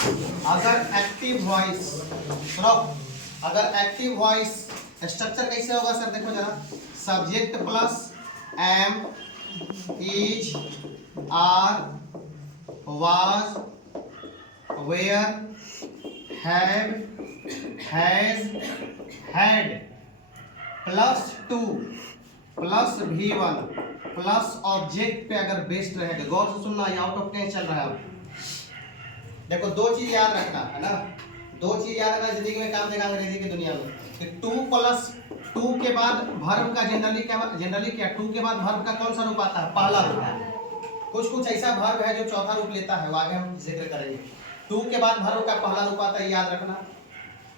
अगर active voice सुनो, अगर एक्टिव वॉइस स्ट्रक्चर कैसे होगा सर, देखो जरा, subject plus am, is, are, was, were, have, has, had plus to plus V1 plus object पे अगर बेस्ड रहेगा। गौर से सुनना, ये आउट ऑफ 10 चल रहा है। अब देखो दो चीज याद रखना है ना, दो चीज याद रखना जिंदगी में काम देगा अंग्रेजी की दुनिया में, कि टू प्लस टू के बाद वर्ब का जनरली क्या टू के बाद वर्ब का कौन सा रूप आता है, पहला रूप। कुछ कुछ ऐसा वर्ब है जो चौथा रूप लेता है, वो आगे हम जिक्र करेंगे। टू के बाद वर्ब का पहला रूप आता है, याद रखना।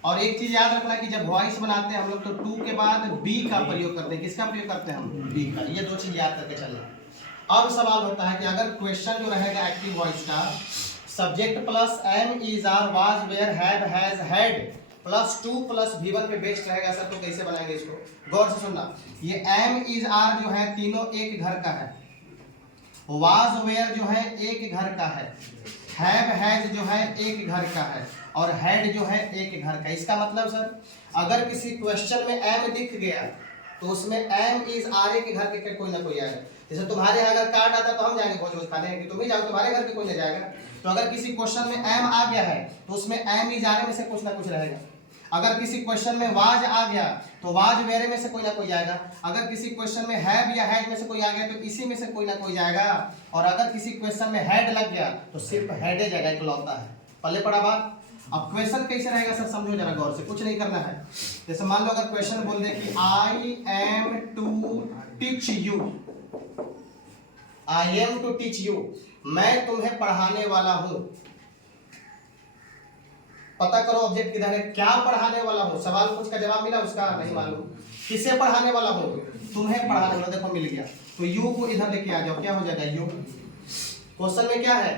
और एक चीज याद रखना कि जब वॉइस बनाते हैं हम लोग तो टू के बाद बी का प्रयोग करते हैं। किसका प्रयोग करते हैं हम, बी का। ये दो चीज याद करके चलना। अब सवाल होता है कि अगर क्वेश्चन जो रहेगा एक्टिव वॉइस का, subject plus am, is, are, was, were, have, has, had plus to plus V1 पे बेस्ड रहेगा सर, तो कैसे बनाएंगे इसको? गौर से सुनना, ये एम, इज, आर जो है तीनों एक घर का है, वाज, वेयर जो है एक घर का है, हैव, हैज जो है एक घर का है, और हैड जो है एक घर का। इसका मतलब सर, अगर किसी क्वेश्चन में एम दिख गया तो उसमें एम, इज, आर के घर के कोई ना कोई आएगा। जैसे तुम्हारे यहाँ अगर कार्ड आता तो हम जाएंगे भोज भोज खाने, कि तुम ही जाओ, तुम्हारे घर के कोई नहीं जाएगा। तो अगर किसी क्वेश्चन में एम आ गया है तो उसमें एम, इज, आर में से कुछ ना कुछ रहेगा। अगर किसी क्वेश्चन में वाज आ गया तो वाज, वेयर में से कोई ना कोई जाएगा। अगर किसी क्वेश्चन में हैव या हैज में से कोई आ गया तो इसी में से कोई ना कोई जाएगा। और अगर किसी क्वेश्चन में हैड लग गया तो सिर्फ हैड जाएगा, इकलौता है। पल्ले पड़ा बात। अब क्वेश्चन कैसे रहेगा सर, समझो जरा गौर से, कुछ नहीं करना है। जैसे मान लो अगर क्वेश्चन बोल दे कि I am to teach you, I am to teach you, मैं तुम्हें पढ़ाने वाला हूं। पता करो ऑब्जेक्ट किधर है, क्या पढ़ाने वाला हूं। सवाल कुछ का जवाब मिला, उसका नहीं मालूम। किसे पढ़ाने वाला हूं, तुम्हें पढ़ाने वाला। देखो मिल गया, तो यू को इधर लेके आ जाओ, क्या हो जाएगा यू। क्वेश्चन में क्या है,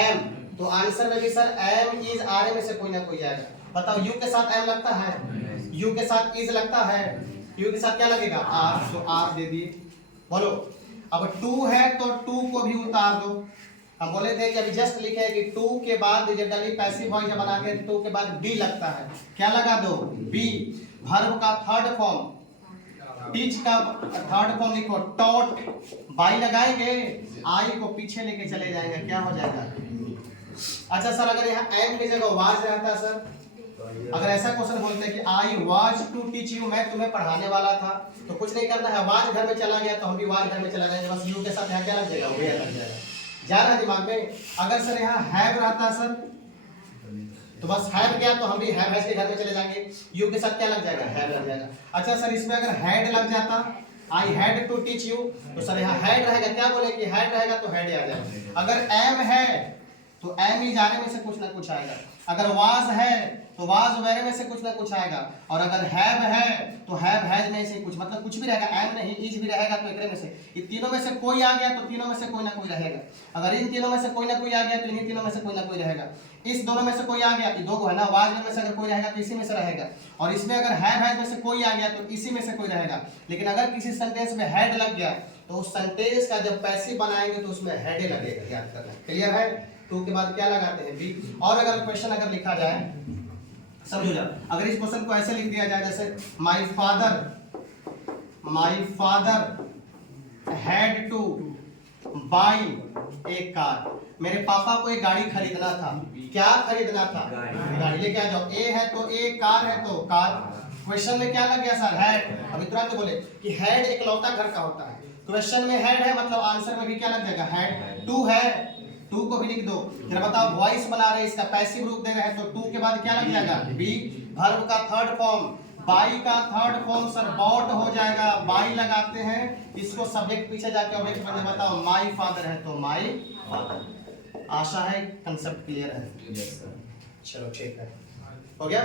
एम, तो आंसर में भी सर एम, इज, आर में से कोई ना कोई जाएगा। बताओ यू के साथ एम लगता है, यू के साथ इज लगता है, यू के साथ क्या लगेगा, आर, तो आर दे दिए। बोलो अब टू है तो टू को भी उतार दो। हम बोले थे कि अभी जस्ट लिखे हैं कि टू के बाद जनरली पैसिव वॉइस बना के टू के बाद बी लगता है, क्या लगा दो, बी। वर्ब का थर्ड फॉर्म, टीच का थर्ड फॉर्म लिखो, टॉट, बाई लगाएंगे, आई को पीछे लेके चले जाएंगे, क्या हो जाएगा। अच्छा सर, अगर यहाँ एम की जगह वाज रहता सर, अगर ऐसा क्वेश्चन बोलते हैं कि I was to teach you, मैं तुम्हें पढ़ाने वाला था, तो कुछ नहीं करना है, वाज घर में चला गया तो हम भी वाज घर में चला जाएंगे, बस यू के साथ यहाँ क्या लग जाएगा, वेयर लग जाएगा। जा रहा है दिमाग में। अगर सर यहाँ हैव रहता सर, तो बस हैव गया तो हम भी हैव हैज के घर में चले जाएंगे, यू के साथ क्या लग जाएगा, हैव लग जाएगा। अच्छा सर, इसमें अगर हैड लग जाता, I had to teach you, तो सर यहाँ हैड रहेगा, क्या बोले कि हैड रहेगा तो हैड आ जाएगा। अगर एम है तो एम, इज, आर में से कुछ ना कुछ आएगा। अगर वाज है तो वाज, वेयर में से कुछ ना कुछ आएगा। और अगर हैव है तो हैव, हैज में से कुछ, मतलब कुछ भी रहेगा, एम नहीं, इज भी रहेगा, तो एकरे में से इन तीनों में से कोई आ गया तो तीनों में से कोई ना कोई रहेगा। अगर इन तीनों में से कोई ना कोई आ गया तो इन तीनों में से कोई ना कोई रहेगा। इस दोनों में से कोई आ गया, ये दो है ना, वाज में से अगर कोई रहेगा तो इसी में से रहेगा। और इसमें अगर हैव, हैज में से कोई आ गया तो इसी में से कोई रहेगा। लेकिन अगर किसी सेंटेंस में हैड लग गया तो उस सेंटेंस का जब पैसिव बनाएंगे तो उसमें हैड लगेगा, याद करना। क्लियर है? टू के बाद क्या लगाते हैं, बी। और अगर क्वेश्चन अगर लिखा जाए, समझो जा, अगर इस क्वेश्चन को ऐसे लिख दिया जाए जैसे my father had two by A car, मेरे पापा को एक गाड़ी खरीदना था। क्या खरीदना था, गाड़ी। लेके आ जाओ, ए है तो ए, कार है तो कार। क्वेश्चन में क्या लग गया सर, हैड। अभी तुरंत बोले कि हैड इकलौता घर का होता है। क्वेश्चन में हैड है मतलब आंसर में भी क्या लग जाएगा, हैड। टू है, टू को भी लिख दो। जरा बताओ, वॉइस बना रहे, इसका पैसिव रूप दे रहे हैं, तो टू के बाद क्या लग जाएगा, बी। वर्ब का थर्ड फॉर्म, बाई का थर्ड फॉर्म सर बॉट हो जाएगा, बाई लगाते हैं, इसको सब्जेक्ट पीछे जाके ऑब्जेक्ट बन जाए। बताओ माय फादर है तो माय फादर। आशा है कंसेप्ट क्लियर है। चलो ठीक है, हो गया।